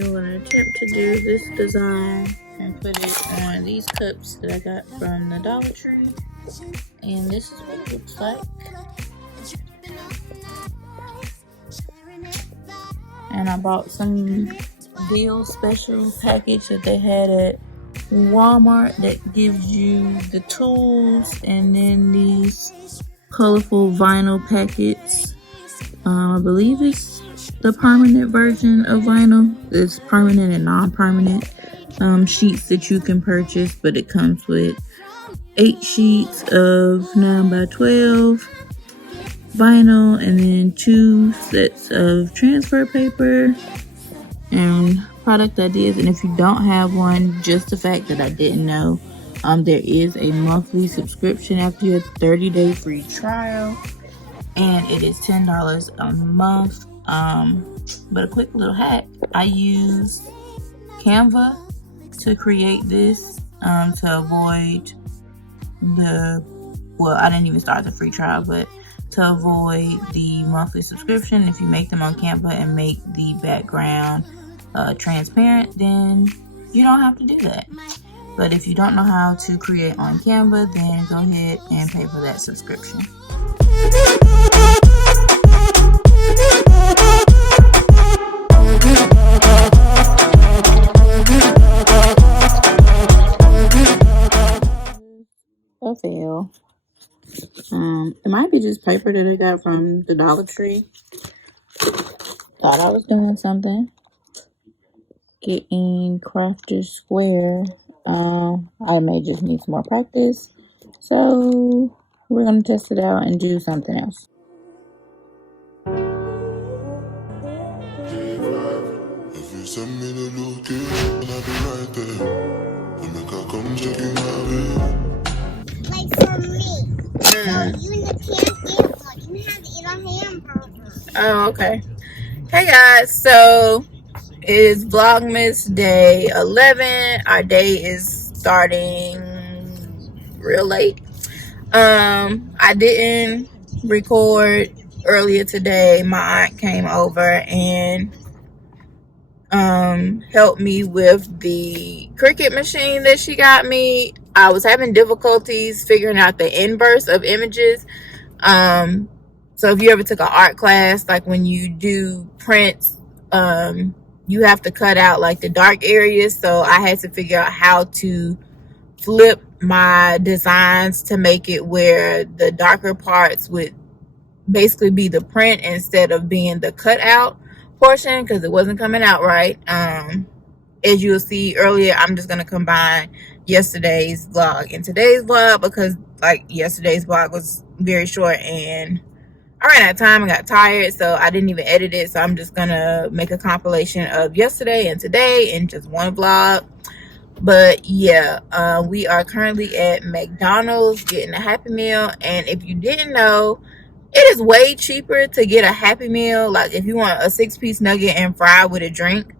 I'm going to attempt to do this design and put it on these cups that I got from the Dollar Tree. And this is what it looks like. And I bought some deal special package that they had at Walmart that gives you the tools and then these colorful vinyl packets. I believe it's the permanent version of vinyl. It's permanent and non-permanent sheets that you can purchase, but it comes with 8 sheets of 9x12 vinyl and then 2 sets of transfer paper and product ideas. And if you don't have one, just the fact that I didn't know, there is a monthly subscription after your 30-day free trial, and it is $10 a month. But a quick little hack: I use Canva to create this to avoid I didn't even start the free trial, but to avoid the monthly subscription. If you make them on Canva and make the background transparent, then you don't have to do that. But if you don't know how to create on Canva, then go ahead and pay for that subscription. I fail. It might be just paper that I got from the Dollar Tree. Thought I was doing something. Getting Crafter Square. I may just need some more practice. So we're going to test it out and do something else. Like for me. So you can't get one. You have to eat a hamburger. Oh, okay. Hey guys, so it is Vlogmas day 11. Our day is starting real late. I didn't record earlier today. My aunt came over and helped me with the Cricut machine that she got me. I was having difficulties figuring out the inverse of images. So if you ever took an art class, like when you do prints, you have to cut out like the dark areas. So I had to figure out how to flip my designs to make it where the darker parts would basically be the print instead of being the cutout portion, because it wasn't coming out right. As you'll see earlier, I'm just going to combine yesterday's vlog and today's vlog, because like yesterday's vlog was very short and I ran out of time and got tired, so I didn't even edit it. So I'm just gonna make a compilation of yesterday and today in just one vlog. But yeah, we are currently at McDonald's getting a Happy Meal. And if you didn't know, it is way cheaper to get a Happy Meal. Like if you want a 6-piece nugget and fry with a drink,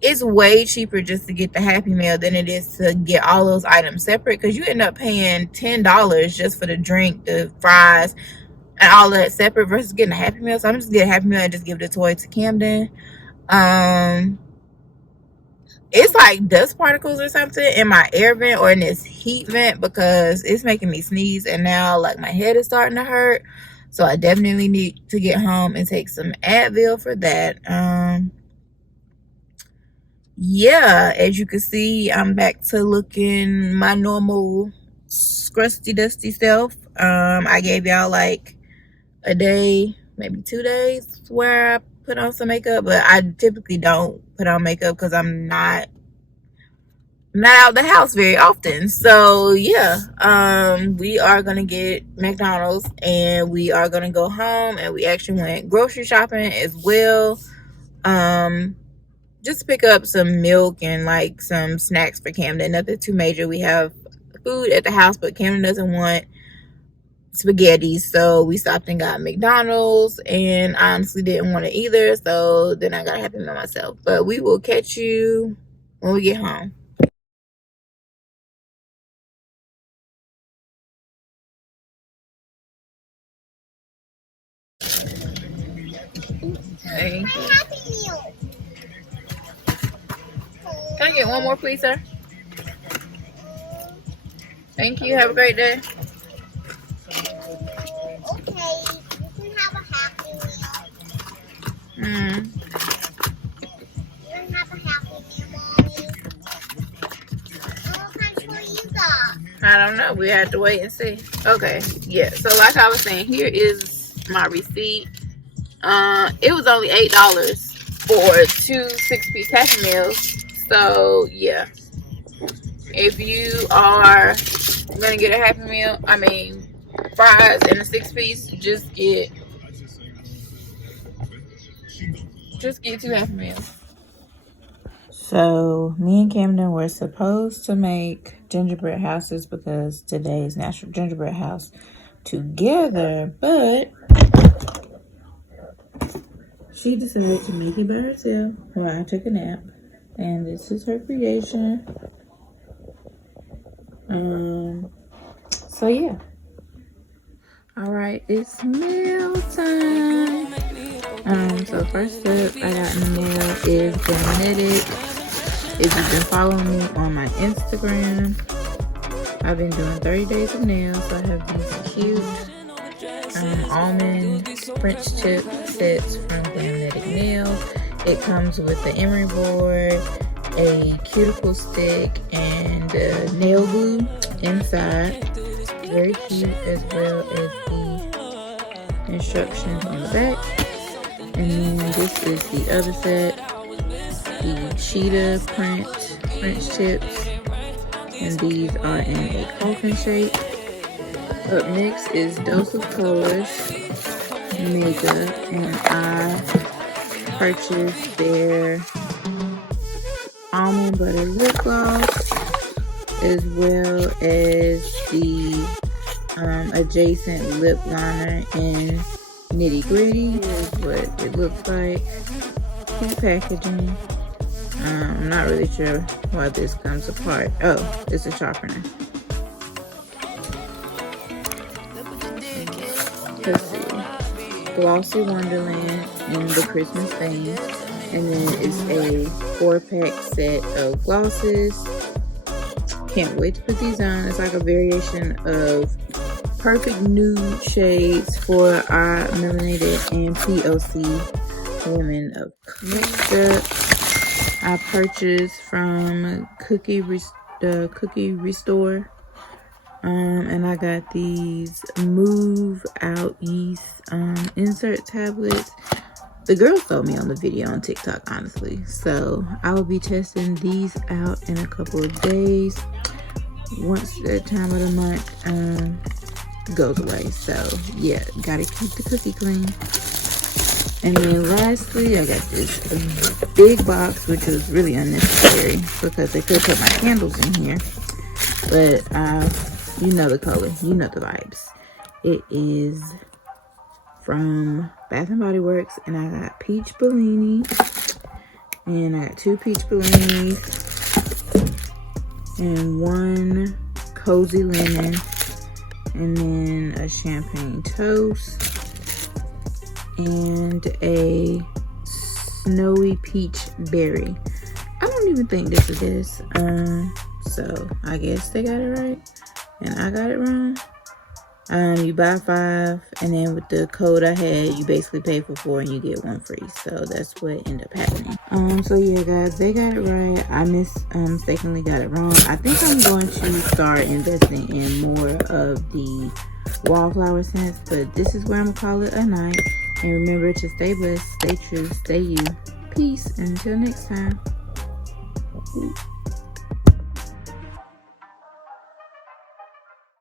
it's way cheaper just to get the Happy Meal than it is to get all those items separate, because you end up paying $10 just for the drink, the fries, and all that separate versus getting a Happy Meal. So I'm just getting a Happy Meal and just give the toy to Camden. It's like dust particles or something in my air vent or in this heat vent, because it's making me sneeze, and now like my head is starting to hurt. So I definitely need to get home and take some Advil for that. Yeah, as you can see, I'm back to looking my normal scrusty dusty self. I gave y'all like a day, maybe 2 days where I put on some makeup, but I typically don't put on makeup because I'm not out of the house very often. So yeah, we are gonna get McDonald's and we are gonna go home, and we actually went grocery shopping as well, just to pick up some milk and like some snacks for Camden. Nothing too major. We have food at the house, but Camden doesn't want spaghetti, so we stopped and got McDonald's, and I honestly didn't want it either, so then I got a Happy Meal myself. But we will catch you when we get home. Hey. My Happy Meal. Can I get one more, please, sir? Thank you. Have a great day. Okay, you can have a Happy Meal. You can have a Happy Meal, Mommy. And what kind of toy you got? I don't know. We have to wait and see. Okay. Yeah. So like I was saying, here is my receipt. It was only $8 for 2 6-piece Happy Meals. So yeah. If you are gonna get a Happy Meal, I mean fries and a 6-piece, just get 2 Happy Meals. So me and Camden were supposed to make gingerbread houses because today is National Gingerbread House together, but she decided to make it by herself while I took a nap. And this is her creation. So yeah. Alright, it's mail time. So first up I got in the mail is Magnetic. If you've been following me on my Instagram, I've been doing 30 days of nails. So I have these cute almond French tip sets from Magnetic Nails. It comes with the emery board, a cuticle stick, and nail glue inside. Very cute, as well as the instructions on the back. And then this is the other set, the cheetah print French tips, and these are in a coffin shape. Up next is Dose of Colors Makeup, and I purchased their almond butter lip gloss, as well as the adjacent lip liner in Nitty Gritty. Is what it looks like. Cute packaging. I'm not really sure why this comes apart. Oh, it's a sharpener. Let's see. Glossy Wonderland in the Christmas theme. And then it's a 4-pack set of glosses. Can't wait to put these on. It's like a variation of perfect nude shades for our melanated and POC women of color. I purchased from Cookie Restore. And I got these Move Out Yeast insert tablets. The girls told me on the video on TikTok, honestly. So I will be testing these out in a couple of days once the time of the month goes away. So yeah, gotta keep the cookie clean. And then lastly, I got this big box, which was really unnecessary because they could put my candles in here. But you know the color, you know the vibes. It is from Bath and Body Works, and I got Peach Bellini, and I got 2 Peach Bellinis, and 1 Cozy Lemon, and then a Champagne Toast, and a Snowy Peach Berry. I don't even think this is this. So I guess they got it right and I got it wrong. You buy 5, and then with the code I had, you basically pay for 4 and you get 1 free. So that's what ended up happening. So yeah, guys, they got it right. I mistakenly got it wrong. I think I'm going to start investing in more of the wallflower scents, but this is where I'm gonna call it a night. And remember to stay blessed, stay true, stay you. Peace, and until next time.